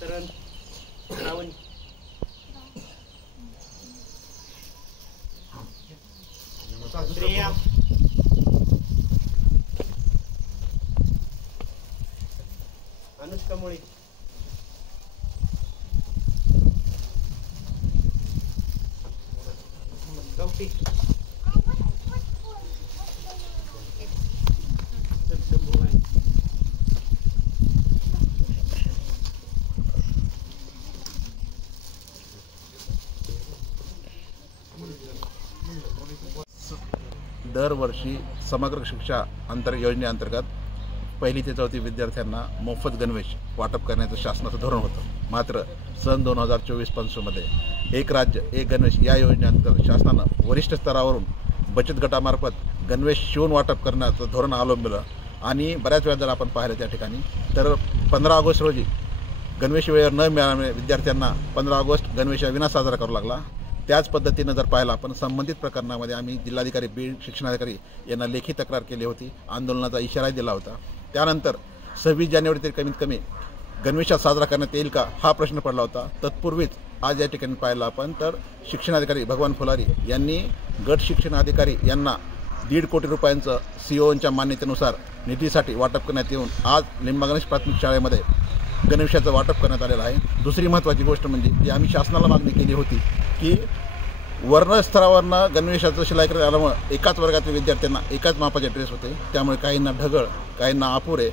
वितरण श्रावण श्रेया अनुष्का मुळे कौटी दरवर्षी समग्र शिक्षा योजनेअंतर्गत पहिली ते चौथी विद्यार्थ्यांना मोफत गणवेश वाटप करण्याचं शासनाचं धोरण होतं। मात्र सन 2024-25मध्ये एक राज्य एक गणवेश या योजनेअंतर्गत शासनानं वरिष्ठ स्तरावरून बचत गटामार्फत गणवेश शिवून वाटप करण्याचं धोरण अवलंबलं आणि बऱ्याच वेळा जर आपण पाहिलं त्या ठिकाणी तर 15 ऑगस्ट रोजी गणवेश वेळेवर न मिळाल्यामुळे विद्यार्थ्यांना 15 ऑगस्ट गणवेशाविना साजरा करावा लागला। त्याच पद्धतीनं जर पाहिलं आपण संबंधित प्रकरणामध्ये आम्ही जिल्हाधिकारी बीड शिक्षणाधिकारी यांना लेखी तक्रार केली होती, आंदोलनाचा इशारा दिला होता। त्यानंतर 26 जानेवारी तरी कमीत कमी गणवेशात साजरा करण्यात येईल का हा प्रश्न पडला होता। तत्पूर्वीच आज या ठिकाणी पाहिलं आपण तर शिक्षणाधिकारी भगवान फुलारी यांनी गट शिक्षणाधिकारी यांना 1.5 कोटी रुपयांचं COच्या मान्यतेनुसार निधीसाठी वाटप करण्यात येऊन आज लिंबा गणेश प्राथमिक शाळेमध्ये गणवेशाचं वाटप करण्यात आलेलं आहे। दुसरी महत्त्वाची गोष्ट म्हणजे जी आम्ही शासनाला मागणी केली होती की वर्ण स्तरावरनं गणवेशाचं शिलाई करण्यात आल्यामुळे एकाच वर्गातील विद्यार्थ्यांना एकाच मापाचे ड्रेस होते, त्यामुळे काहींना ढगळ काहींना अपुरे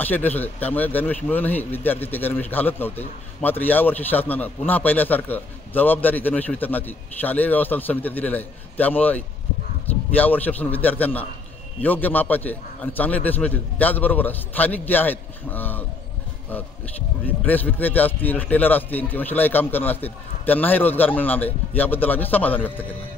असे ड्रेस होते, त्यामुळे गणवेश मिळूनही विद्यार्थी ते गणवेश घालत नव्हते। मात्र यावर्षी शासनानं पुन्हा पहिल्यासारखं जबाबदारी गणवेश वितरणाची शालेय व्यवस्थापन समितीला दिलेली आहे। त्यामुळे या वर्षापासून विद्यार्थ्यांना योग्य मापाचे आणि चांगले ड्रेस मिळतील। त्याचबरोबर स्थानिक जे आहेत ड्रेस विक्रेते असतील, टेलर असतील किंवा शिलाई काम करणारे असतील त्यांनाही रोजगार मिळणार आहे, याबद्दल आम्ही समाधान व्यक्त केलं।